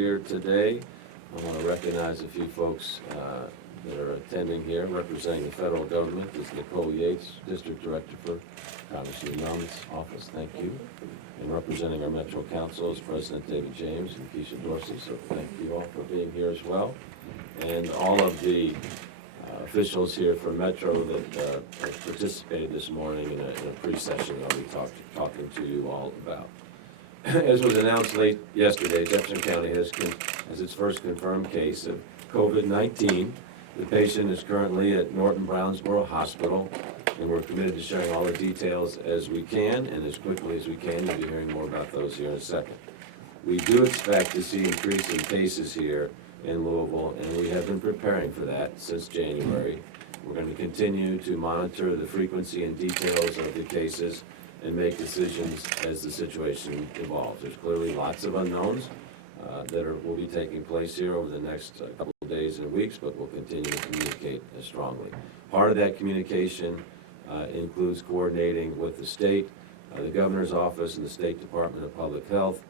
here today. I want to recognize a few folks that are attending here. Representing the federal government is Nicole Yates, District Director for Congressman Young's office. Thank you. And representing our Metro Council is President David James and Keisha Dorsey. So thank you all for being here as well. And all of the officials here for Metro that have participated this morning in a pre-session I'll be talking to you all about. As was announced late yesterday, Jefferson County has its first confirmed case of COVID-19. The patient is currently at Norton Brownsboro Hospital, and we're committed to sharing all the details as we can and as quickly as we can. You'll be hearing more about those here in a second. We do expect to see increasing cases here in Louisville, and we have been preparing for that since January. We're going to continue to monitor the frequency and details of the cases and make decisions as the situation evolves. There's clearly lots of unknowns that will be taking place here over the next couple of days and weeks, but we'll continue to communicate strongly. Part of that communication includes coordinating with the state. The governor's office and the State Department of Public Health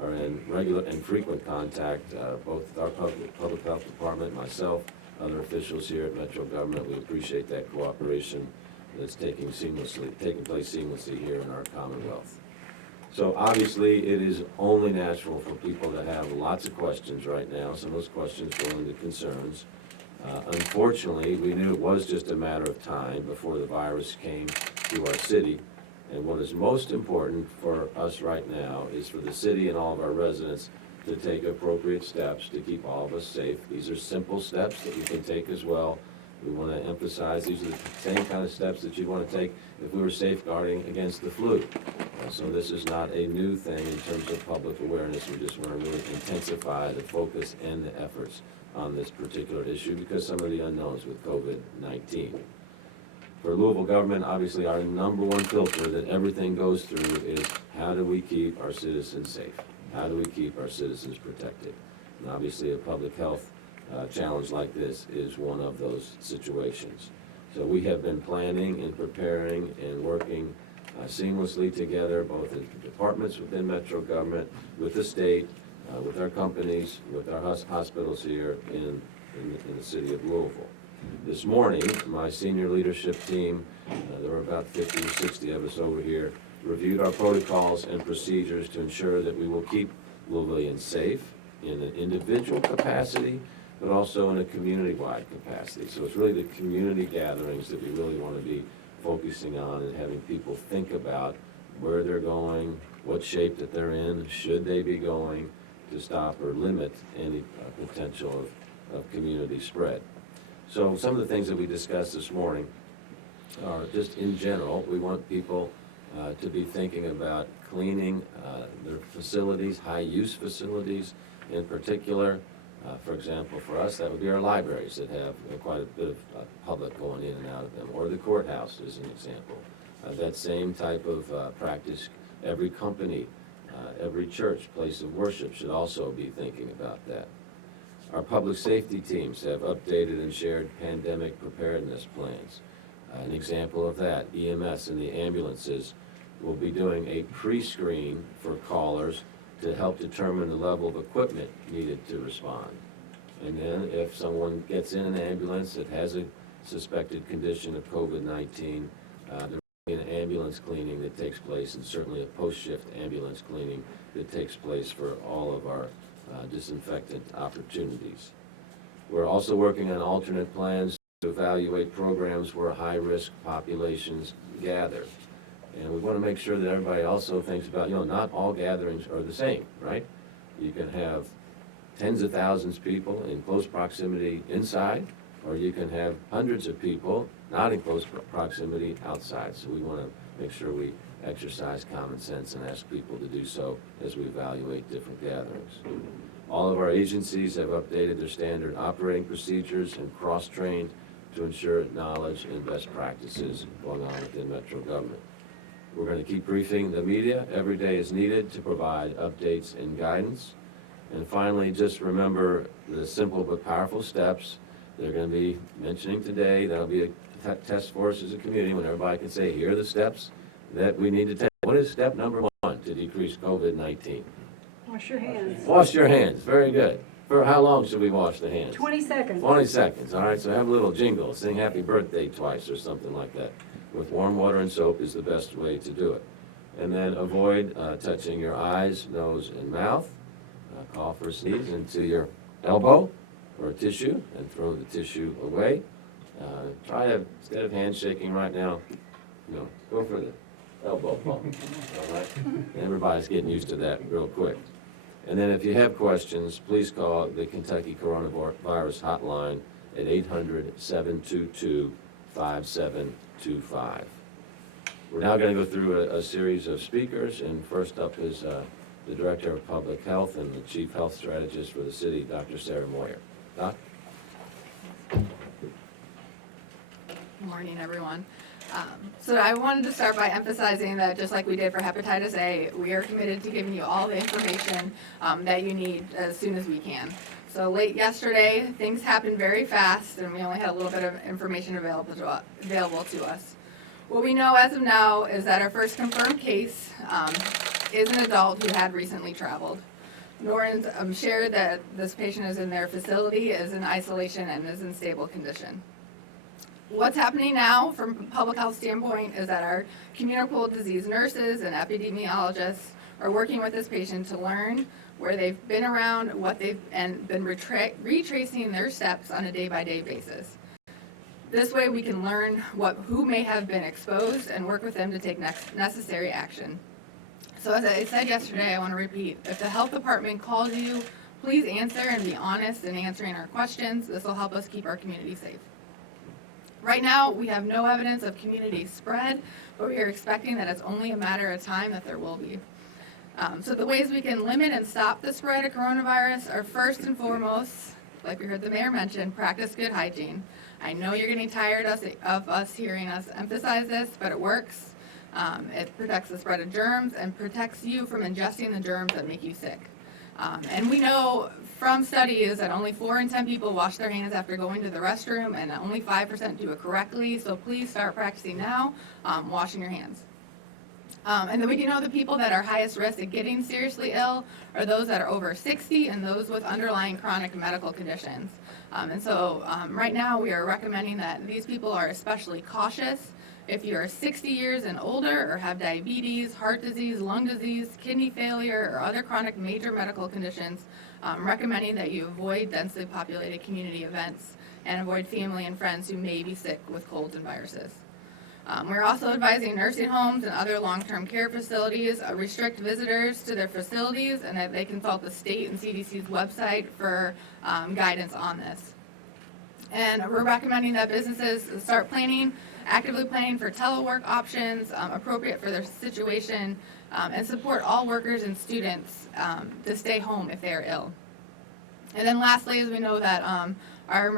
are in regular and frequent contact, both with our public health department, myself, other officials here at Metro Government. We appreciate that cooperation that's taking place seamlessly here in our Commonwealth. So obviously it is only natural for people to have lots of questions right now. Some of those questions go into concerns. Unfortunately, we knew it was just a matter of time before the virus came to our city. And what is most important for us right now is for the city and all of our residents to take appropriate steps to keep all of us safe. These are simple steps that you can take as well. We want to emphasize these are the same kind of steps that you'd want to take if we were safeguarding against the flu. So this is not a new thing in terms of public awareness. We just want to really intensify the focus and the efforts on this particular issue because some of the unknowns with COVID-19. For Louisville government, obviously our number one filter that everything goes through is how do we keep our citizens safe? How do we keep our citizens protected? And obviously a public health challenge like this is one of those situations. So we have been planning and preparing and working seamlessly together, both in departments within Metro government, with the state, with our companies, with our hospitals here in the city of Louisville. This morning, my senior leadership team, there were about 50 or 60 of us over here, reviewed our protocols and procedures to ensure that we will keep Louisvillians safe in an individual capacity, but also in a community-wide capacity. So it's really the community gatherings that we really want to be focusing on and having people think about where they're going, what shape that they're in, should they be going to stop or limit any potential of community spread. So some of the things that we discussed this morning are just in general, we want people to be thinking about cleaning their facilities, high-use facilities in particular. For example, for us, that would be our libraries that have quite a bit of public going in and out of them, or the courthouse is an example. That same type of practice, every company, every church, place of worship should also be thinking about that. Our public safety teams have updated and shared pandemic preparedness plans. An example of that, EMS and the ambulances will be doing a pre-screen for callers to help determine the level of equipment needed to respond. And then if someone gets in an ambulance that has a suspected condition of COVID-19, there will be an ambulance cleaning that takes place, and certainly a post-shift ambulance cleaning that takes place for all of our disinfectant opportunities. We're also working on alternate plans to evaluate programs where high-risk populations gather. And we want to make sure that everybody also thinks about, not all gatherings are the same, right? You can have tens of thousands of people in close proximity inside, or you can have hundreds of people not in close proximity outside. So we want to make sure we exercise common sense and ask people to do so as we evaluate different gatherings. All of our agencies have updated their standard operating procedures and cross-trained to ensure knowledge and best practices going on within Metro government. We're going to keep briefing the media every day as needed to provide updates and guidance. And finally, just remember the simple but powerful steps they're going to be mentioning today. That'll be a test for us as a community when everybody can say, here are the steps that we need to take. What is step number one to decrease COVID-19? Wash your hands. Wash your hands, very good. For how long should we wash the hands? 20 seconds. 20 seconds, all right, so have a little jingle, sing happy birthday twice or something like that. With warm water and soap is the best way to do it. And then avoid touching your eyes, nose, and mouth. Cough or sneeze into your elbow or a tissue and throw the tissue away. Try to, instead of handshaking right now, go for the elbow bump, all right? Everybody's getting used to that real quick. And then if you have questions, please call the Kentucky Coronavirus Hotline at 800-722-5725. We're now going to go through a series of speakers, and first up is the Director of Public Health and the Chief Health Strategist for the city, Dr. Sarah Moyer. Doc? Good morning, everyone. So I wanted to start by emphasizing that just like we did for hepatitis A, we are committed to giving you all the information that you need as soon as we can. So late yesterday, things happened very fast, and we only had a little bit of information available to us. What we know as of now is that our first confirmed case is an adult who had recently traveled. Norton shared that this patient is in their facility, is in isolation, and is in stable condition. What's happening now from a public health standpoint is that our communicable disease nurses and epidemiologists are working with this patient to learn where they've been around, and been retracing their steps on a day-by-day basis. This way we can learn who may have been exposed and work with them to take necessary action. So as I said yesterday, I want to repeat, if the health department calls you, please answer and be honest in answering our questions. This will help us keep our community safe. Right now, we have no evidence of community spread, but we are expecting that it's only a matter of time that there will be. So the ways we can limit and stop the spread of coronavirus are first and foremost, like we heard the mayor mention, practice good hygiene. I know you're getting tired of us hearing us emphasize this, but it works. It protects the spread of germs and protects you from ingesting the germs that make you sick. And we know from studies that only 4 in 10 people wash their hands after going to the restroom, and only 5% do it correctly. So please start practicing now, washing your hands. And then we know the people that are highest risk of getting seriously ill are those that are over 60 and those with underlying chronic medical conditions. And so right now we are recommending that these people are especially cautious. If you are 60 years and older or have diabetes, heart disease, lung disease, kidney failure, or other chronic major medical conditions, recommending that you avoid densely populated community events and avoid family and friends who may be sick with colds and viruses. We're also advising nursing homes and other long-term care facilities restrict visitors to their facilities and that they consult the state and CDC's website for guidance on this. And we're recommending that businesses start actively planning for telework options appropriate for their situation, and support all workers and students to stay home if they are ill. And then lastly, as we know that our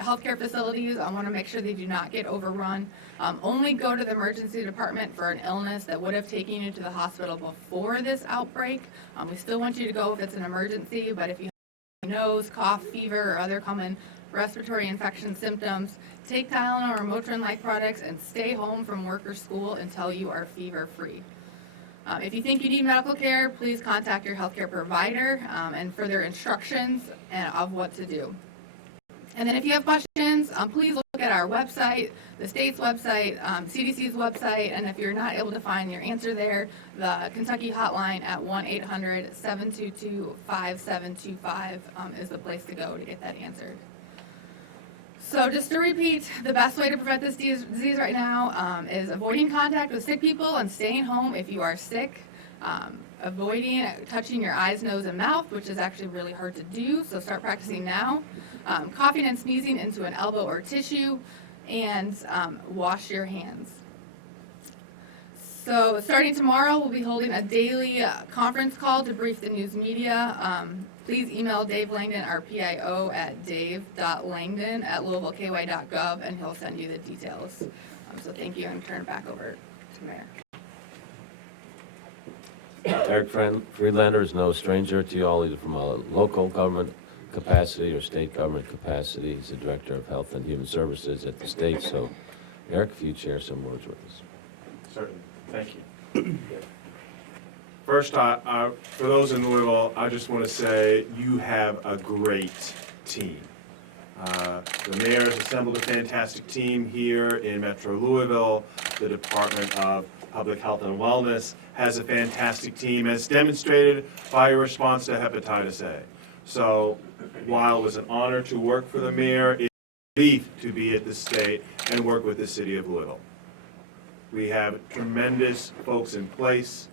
healthcare facilities, I want to make sure they do not get overrun. Only go to the emergency department for an illness that would have taken you to the hospital before this outbreak. We still want you to go if it's an emergency, but if you have nose, cough, fever, or other common respiratory infection symptoms, take Tylenol or Motrin-like products and stay home from work or school until you are fever-free. If you think you need medical care, please contact your healthcare provider and for their instructions of what to do. And then if you have questions, please look at our website, the state's website, CDC's website, and if you're not able to find your answer there, the Kentucky hotline at 1-800-722-5725 is the place to go to get that answered. So just to repeat, the best way to prevent this disease right now is avoiding contact with sick people and staying home if you are sick. Avoiding touching your eyes, nose, and mouth, which is actually really hard to do, so start practicing now. Coughing and sneezing into an elbow or tissue, and wash your hands. So starting tomorrow, we'll be holding a daily conference call to brief the news media. Please email Dave Langdon, our PIO, at dave.langdon@louisvilleky.gov, and he'll send you the details. So thank you, and turn it back over to Mayor. Eric Friedlander is no stranger to you all, either from a local government capacity or state government capacity. He's the Director of Health and Human Services at the state. So, Eric, if you'd share some words with us. Certainly. Thank you. First, for those in Louisville, I just want to say you have a great team. The mayor has assembled a fantastic team here in Metro Louisville. The Department of Public Health and Wellness has a fantastic team, as demonstrated by your response to hepatitis A. So while it was an honor to work for the mayor, it's a relief to be at the state and work with the city of Louisville. We have tremendous folks in place,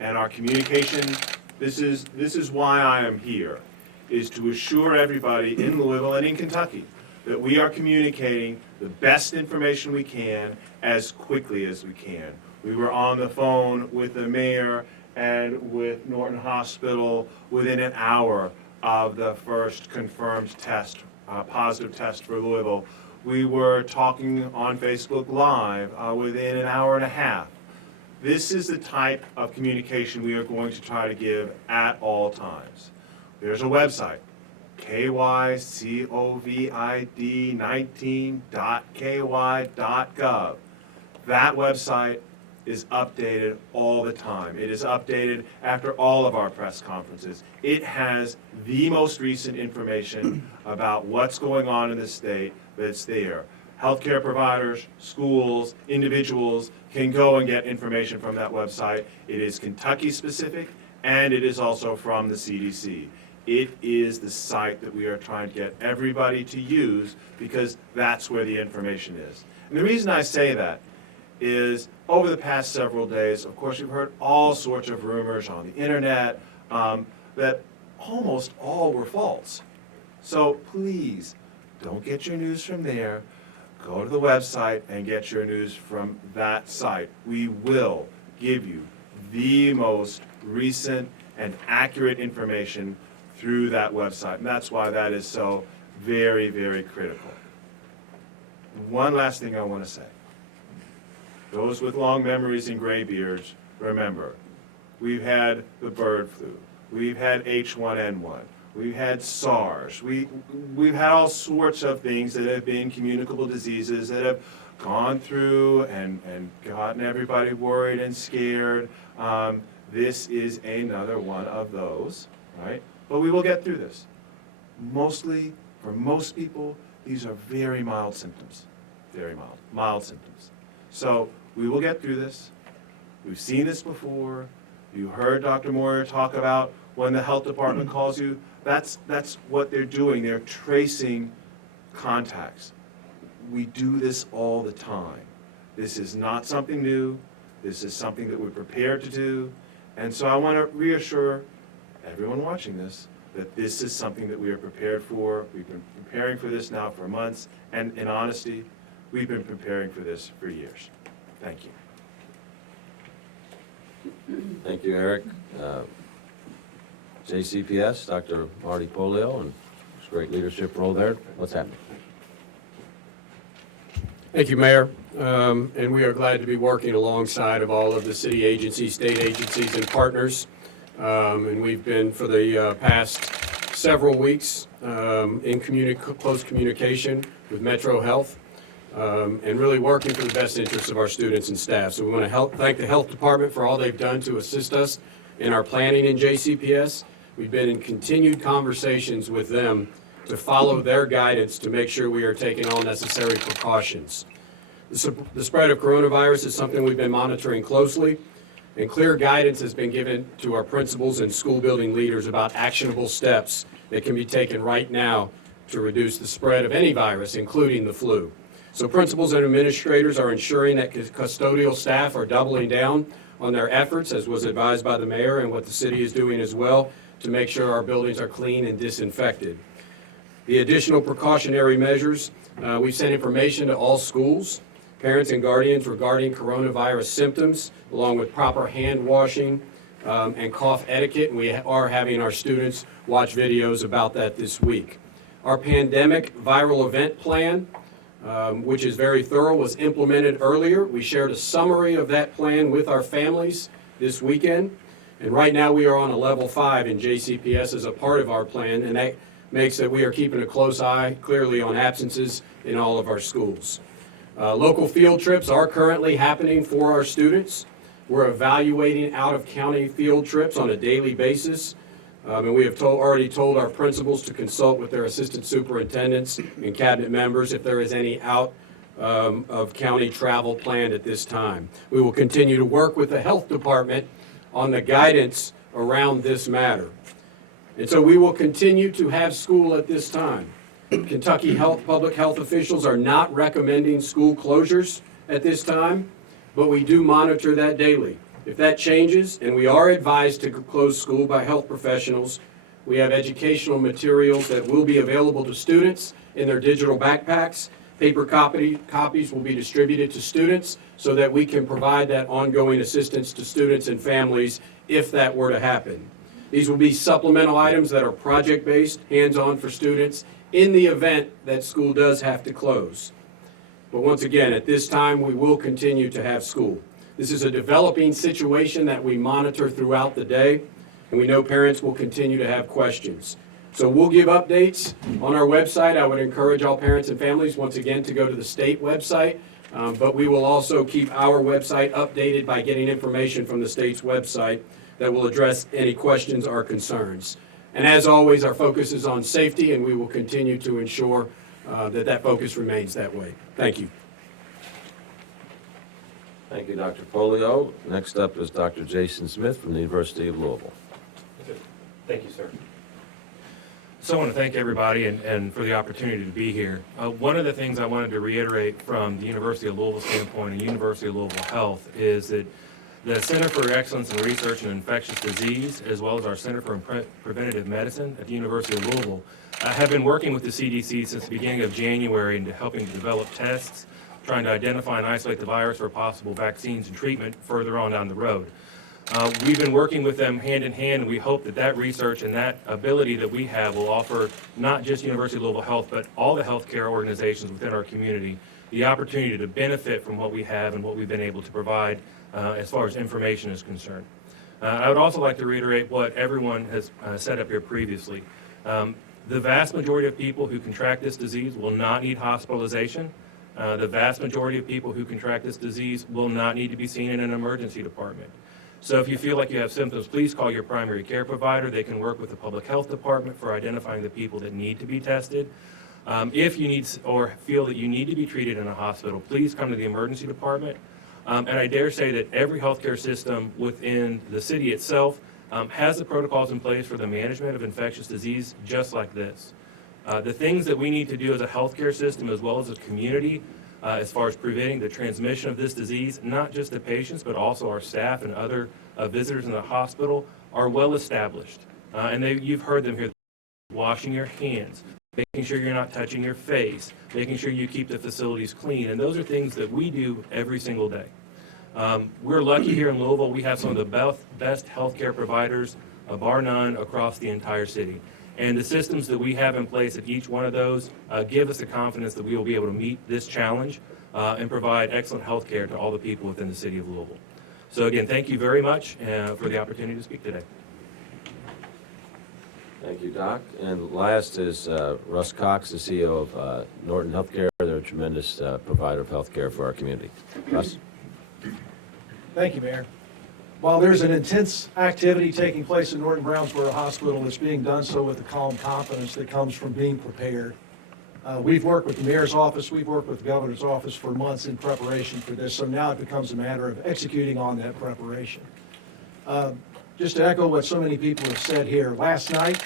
and our communication, this is why I am here, is to assure everybody in Louisville and in Kentucky that we are communicating the best information we can as quickly as we can. We were on the phone with the mayor and with Norton Hospital within an hour of the first confirmed test, positive test for Louisville. We were talking on Facebook Live within an hour and a half. This is the type of communication we are going to try to give at all times. There's a website, kycovid19.ky.gov. That website is updated all the time. It is updated after all of our press conferences. It has the most recent information about what's going on in the state that's there. Healthcare providers, schools, individuals can go and get information from that website. It is Kentucky specific, and it is also from the CDC. It is the site that we are trying to get everybody to use because that's where the information is. And the reason I say that is over the past several days, of course, you've heard all sorts of rumors on the internet that almost all were false. So please, don't get your news from there. Go to the website and get your news from that site. We will give you the most recent and accurate information through that website. And that's why that is so very, very critical. One last thing I want to say. Those with long memories and gray beards, remember, we've had the bird flu. We've had H1N1. We've had SARS. We've had all sorts of things that have been communicable diseases that have gone through and gotten everybody worried and scared. This is another one of those, right? But we will get through this. Mostly, for most people, these are very mild symptoms. Very mild symptoms. So we will get through this. We've seen this before. You heard Dr. Moyer talk about when the health department calls you. That's what they're doing. They're tracing contacts. We do this all the time. This is not something new. This is something that we're prepared to do. And so I want to reassure everyone watching this that this is something that we are prepared for. We've been preparing for this now for months. And in honesty, we've been preparing for this for years. Thank you. Thank you, Eric. JCPS, Dr. Marty Polio, and his great leadership role there. What's happening? Thank you, Mayor. And we are glad to be working alongside of all of the city agencies, state agencies, and partners. And we've been for the past several weeks in close communication with Metro Health and really working for the best interests of our students and staff. So we want to thank the Health Department for all they've done to assist us in our planning in JCPS. We've been in continued conversations with them to follow their guidance to make sure we are taking all necessary precautions. The spread of coronavirus is something we've been monitoring closely, and clear guidance has been given to our principals and school building leaders about actionable steps that can be taken right now to reduce the spread of any virus, including the flu. So principals and administrators are ensuring that custodial staff are doubling down on their efforts, as was advised by the mayor and what the city is doing as well, to make sure our buildings are clean and disinfected. The additional precautionary measures, we've sent information to all schools, parents and guardians regarding coronavirus symptoms, along with proper hand washing and cough etiquette. And we are having our students watch videos about that this week. Our pandemic viral event plan, which is very thorough, was implemented earlier. We shared a summary of that plan with our families this weekend. And right now we are on a level 5 in JCPS as a part of our plan, and that makes that we are keeping a close eye clearly on absences in all of our schools. Local field trips are currently happening for our students. We're evaluating out-of-county field trips on a daily basis. And we have already told our principals to consult with their assistant superintendents and cabinet members if there is any of county travel planned at this time. We will continue to work with the health department on the guidance around this matter. And so we will continue to have school at this time. Kentucky public health officials are not recommending school closures at this time, but we do monitor that daily. If that changes, and we are advised to close school by health professionals, we have educational materials that will be available to students in their digital backpacks. Paper copies will be distributed to students so that we can provide that ongoing assistance to students and families if that were to happen. These will be supplemental items that are project-based, hands-on for students in the event that school does have to close. But once again, at this time, we will continue to have school. This is a developing situation that we monitor throughout the day, and we know parents will continue to have questions. So we'll give updates on our website. I would encourage all parents and families, once again, to go to the state website, but we will also keep our website updated by getting information from the state's website that will address any questions or concerns. And as always, our focus is on safety, and we will continue to ensure that focus remains that way. Thank you. Thank you, Dr. Polio. Next up is Dr. Jason Smith from the University of Louisville. Thank you, sir. So I want to thank everybody and for the opportunity to be here. One of the things I wanted to reiterate from the University of Louisville standpoint and University of Louisville Health is that the Center for Excellence in Research in Infectious Disease, as well as our Center for Preventative Medicine at the University of Louisville, have been working with the CDC since the beginning of January into helping to develop tests, trying to identify and isolate the virus for possible vaccines and treatment further on down the road. We've been working with them hand in hand, and we hope that that research and that ability that we have will offer not just University of Louisville Health, but all the healthcare organizations within our community the opportunity to benefit from what we have and what we've been able to provide as far as information is concerned. I would also like to reiterate what everyone has said up here previously. The vast majority of people who contract this disease will not need hospitalization. The vast majority of people who contract this disease will not need to be seen in an emergency department. So if you feel like you have symptoms, please call your primary care provider. They can work with the public health department for identifying the people that need to be tested. If you need or feel that you need to be treated in a hospital, please come to the emergency department. And I dare say that every healthcare system within the city itself has the protocols in place for the management of infectious disease just like this. The things that we need to do as a healthcare system as well as a community as far as preventing the transmission of this disease, not just to patients, but also our staff and other visitors in the hospital, are well established. And you've heard them here: washing your hands, making sure you're not touching your face, making sure you keep the facilities clean. And those are things that we do every single day. We're lucky here in Louisville. We have some of the best healthcare providers, bar none, across the entire city. And the systems that we have in place at each one of those give us the confidence that we will be able to meet this challenge and provide excellent health care to all the people within the city of Louisville. So again, thank you very much for the opportunity to speak today. Thank you, Doc. And last is Russ Cox, the CEO of Norton Healthcare. They're a tremendous provider of healthcare for our community. Russ? Thank you, Mayor. While there's an intense activity taking place in Norton Brownsboro Hospital, it's being done so with the calm confidence that comes from being prepared. We've worked with the mayor's office, we've worked with the governor's office for months in preparation for this, so now it becomes a matter of executing on that preparation. Just to echo what so many people have said here, last night,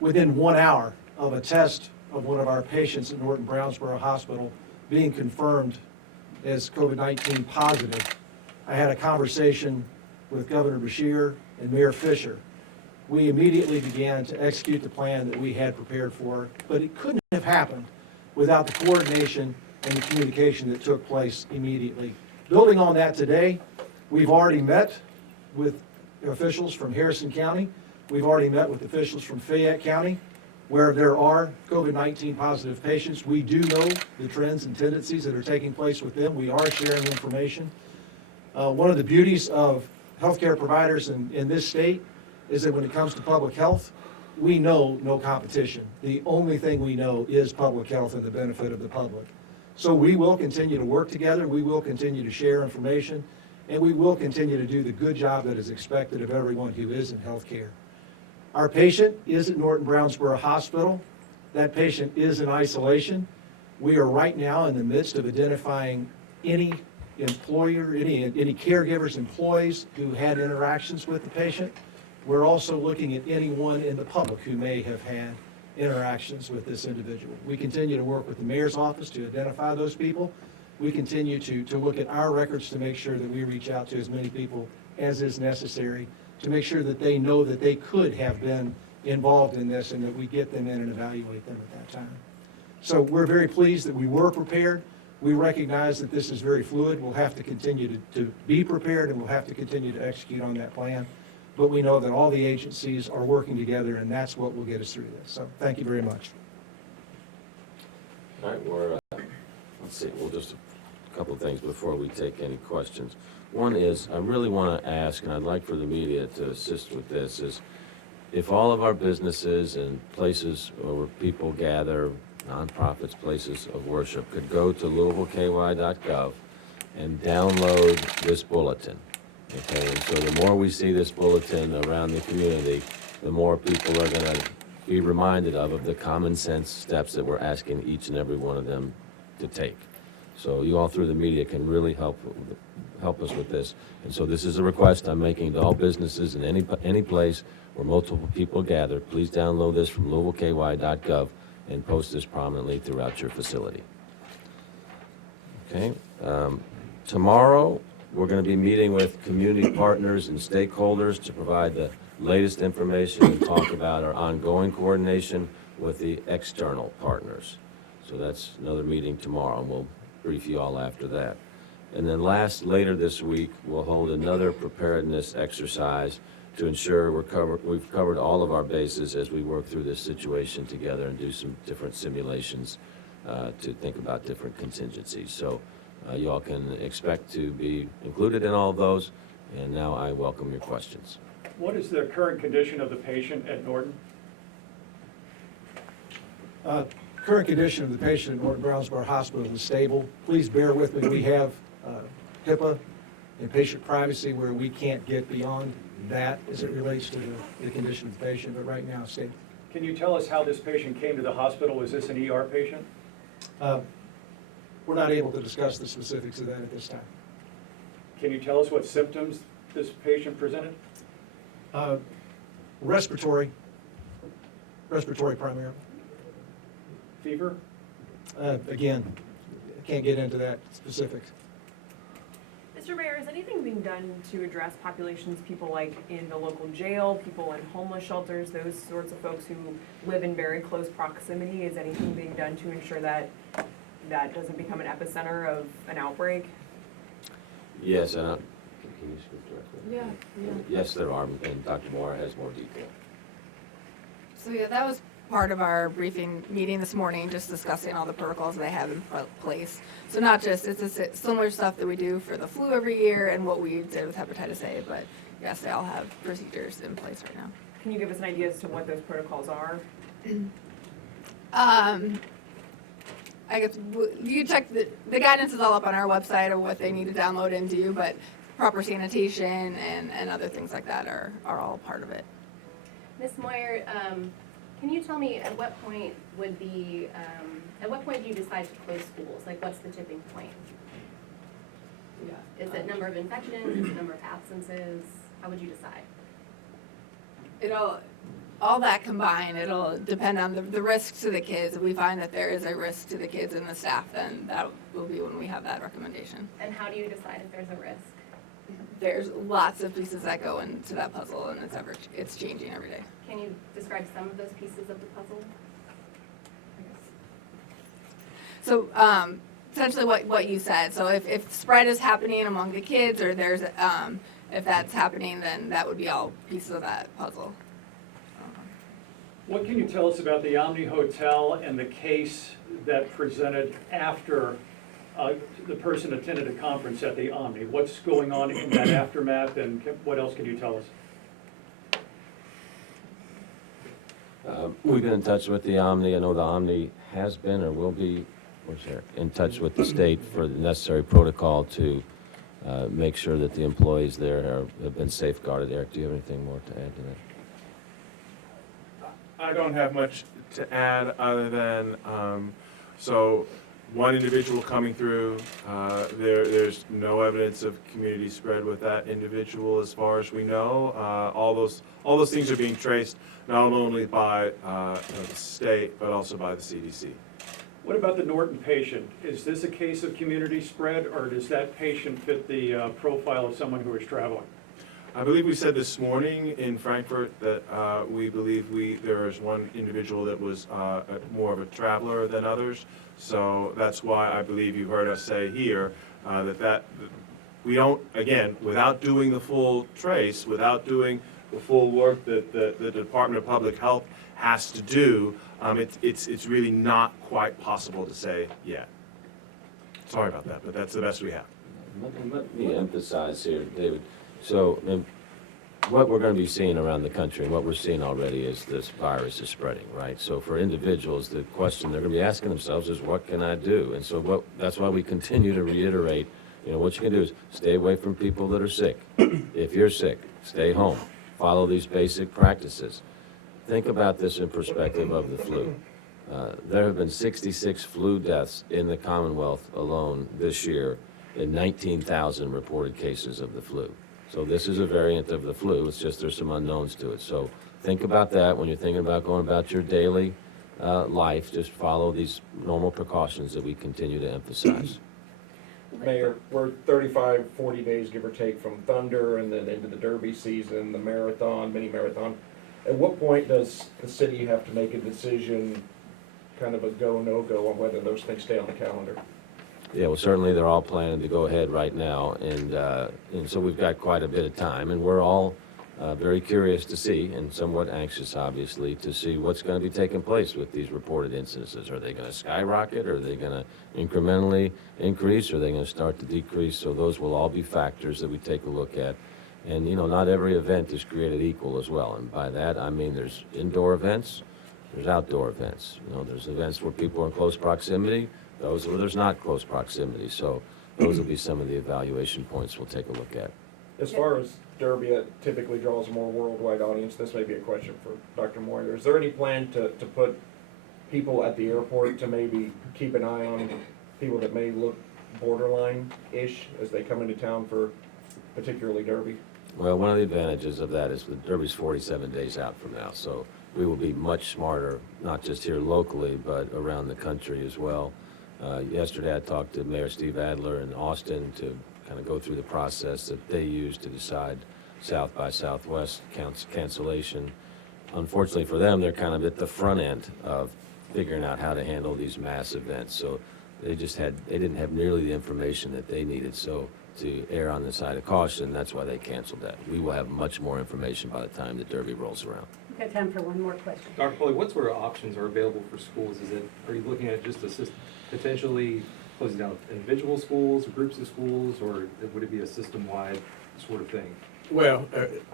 within 1 hour of a test of one of our patients at Norton Brownsboro Hospital being confirmed as COVID-19 positive, I had a conversation with Governor Beshear and Mayor Fischer. We immediately began to execute the plan that we had prepared for, but it couldn't have happened without the coordination and the communication that took place immediately. Building on that today, we've already met with officials from Harrison County. We've already met with officials from Fayette County, where there are COVID-19 positive patients. We do know the trends and tendencies that are taking place with them. We are sharing information. One of the beauties of healthcare providers in this state is that when it comes to public health, we know no competition. The only thing we know is public health and the benefit of the public. So we will continue to work together. We will continue to share information. and we will continue to do the good job that is expected of everyone who is in healthcare. Our patient is at Norton Brownsboro Hospital. That patient is in isolation. We are right now in the midst of identifying any employer, any caregivers, employees who had interactions with the patient. We're also looking at anyone in the public who may have had interactions with this individual. We continue to work with the mayor's office to identify those people. We continue to look at our records to make sure that we reach out to as many people as is necessary to make sure that they know that they could have been involved in this and that we get them in and evaluate them at that time. So we're very pleased that we were prepared. We recognize that this is very fluid. We'll have to continue to be prepared, and we'll have to continue to execute on that plan. But we know that all the agencies are working together, and that's what will get us through this. So thank you very much. All right, let's see, well, just a couple of things before we take any questions. One is, I really want to ask, and I'd like for the media to assist with this, is if all of our businesses and places where people gather, nonprofits, places of worship, could go to louisvilleky.gov and download this bulletin. Okay, and so the more we see this bulletin around the community, the more people are going to be reminded of the common sense steps that we're asking each and every one of them to take. So you all through the media can really help us with this. And so this is a request I'm making to all businesses in any place where multiple people gather. Please download this from louisvilleky.gov and post this prominently throughout your facility. Okay. Tomorrow, we're going to be meeting with community partners and stakeholders to provide the latest information and talk about our ongoing coordination with the external partners. So that's another meeting tomorrow, and we'll brief you all after that. And then later this week, we'll hold another preparedness exercise to ensure we've covered all of our bases as we work through this situation together and do some different simulations to think about different contingencies. So you all can expect to be included in all of those, and now I welcome your questions. What is the current condition of the patient at Norton? Current condition of the patient at Norton Brownsboro Hospital is stable. Please bear with me. We have HIPAA and patient privacy where we can't get beyond that as it relates to the condition of the patient, but right now it's stable. Can you tell us how this patient came to the hospital? Is this an ER patient? We're not able to discuss the specifics of that at this time. Can you tell us what symptoms this patient presented? Respiratory primarily. Fever? Again, I can't get into that specifics. Mr. Mayor, is anything being done to address populations, people like in the local jail, people in homeless shelters, those sorts of folks who live in very close proximity? Is anything being done to ensure that that doesn't become an epicenter of an outbreak? Yes, and can you speak directly? Yeah. Yes, there are, and Dr. Moyer has more detail. So yeah, that was part of our briefing meeting this morning, just discussing all the protocols they have in place. So not just, it's similar stuff that we do for the flu every year and what we did with hepatitis A, but yes, they all have procedures in place right now. Can you give us an idea as to what those protocols are? I guess you check the guidance is all up on our website of what they need to download and do, but proper sanitation and other things like that are all part of it. Ms. Moyer, can you tell me at what point do you decide to close schools? Like, what's the tipping point? Yeah. Is it number of infections? Is it number of absences? How would you decide? All that combined, it'll depend on the risk to the kids. If we find that there is a risk to the kids and the staff, then that will be when we have that recommendation. And how do you decide if there's a risk? There's lots of pieces that go into that puzzle, and it's changing every day. Can you describe some of those pieces of the puzzle? So essentially what you said. So if spread is happening among the kids, or there's if that's happening, then that would be all pieces of that puzzle. What can you tell us about the Omni Hotel and the case that presented after the person attended a conference at the Omni? What's going on in that aftermath, and what else can you tell us? We've been in touch with the Omni. I know the Omni has been or will be in touch with the state for the necessary protocol to make sure that the employees there have been safeguarded. Eric, do you have anything more to add to that? I don't have much to add other than, so one individual coming through, there's no evidence of community spread with that individual as far as we know. All those things are being traced not only by the state, but also by the CDC. What about the Norton patient? Is this a case of community spread, or does that patient fit the profile of someone who is traveling? I believe we said this morning in Frankfurt that we believe there is one individual that was more of a traveler than others. So that's why I believe you heard us say here that we don't, again, without doing the full trace, without doing the full work that the Department of Public Health has to do, it's really not quite possible to say yet. Sorry about that, but that's the best we have. Let me emphasize here, David. So what we're going to be seeing around the country, and what we're seeing already, is this virus is spreading, right? So for individuals, the question they're going to be asking themselves is, what can I do? And so that's why we continue to reiterate, what you can do is stay away from people that are sick. If you're sick, stay home. Follow these basic practices. Think about this in perspective of the flu. There have been 66 flu deaths in the Commonwealth alone this year, and 19,000 reported cases of the flu. So this is a variant of the flu. It's just there's some unknowns to it. So think about that when you're thinking about going about your daily life. Just follow these normal precautions that we continue to emphasize. Mayor, we're 35, 40 days, give or take, from Thunder and then into the Derby season, the marathon, mini marathon. At what point does the city have to make a decision, kind of a go, no-go, on whether those things stay on the calendar? Yeah, well, certainly they're all planning to go ahead right now, and so we've got quite a bit of time, and we're all very curious to see, and somewhat anxious, obviously, to see what's going to be taking place with these reported instances. Are they going to skyrocket? Are they going to incrementally increase? Are they going to start to decrease? So those will all be factors that we take a look at. And, not every event is created equal as well. And by that, I mean there's indoor events, there's outdoor events. There's events where people are in close proximity, those where there's not close proximity. So those will be some of the evaluation points we'll take a look at. As far as Derby, that typically draws a more worldwide audience. This may be a question for Dr. Moyer. Is there any plan to put people at the airport to maybe keep an eye on people that may look borderline-ish as they come into town for particularly Derby? Well, one of the advantages of that is the Derby's 47 days out from now. So we will be much smarter, not just here locally, but around the country as well. Yesterday I talked to Mayor Steve Adler in Austin to kind of go through the process that they use to decide South by Southwest cancellation. Unfortunately for them, they're kind of at the front end of figuring out how to handle these mass events. So they didn't have nearly the information that they needed. So to err on the side of caution, that's why they canceled that. We will have much more information by the time the Derby rolls around. We've got time for one more question. Dr. Foley, what sort of options are available for schools? Are you looking at just potentially closing down individual schools or groups of schools, or would it be a system-wide sort of thing? Well,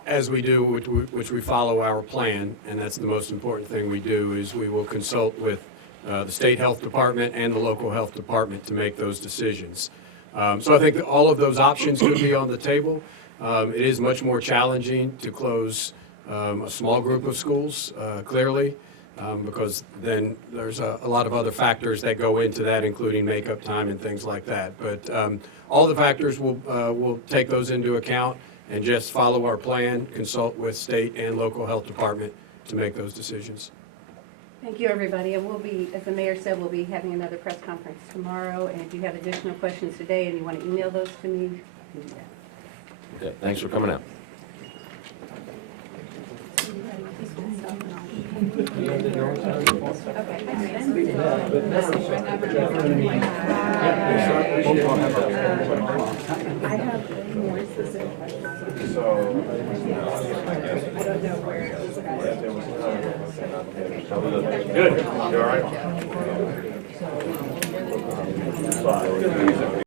as we do, which we follow our plan, and that's the most important thing we do, is we will consult with the state health department and the local health department to make those decisions. So I think that all of those options could be on the table. It is much more challenging to close a small group of schools, clearly, because then there's a lot of other factors that go into that, including makeup time and things like that. But all the factors, we'll take those into account and just follow our plan, consult with state and local health department to make those decisions. Thank you, everybody. And we'll be, as the mayor said, we'll be having another press conference tomorrow. And if you have additional questions today and you want to email those to me, you can do that. Okay, thanks for coming out. I have more specific questions. Good. You all right?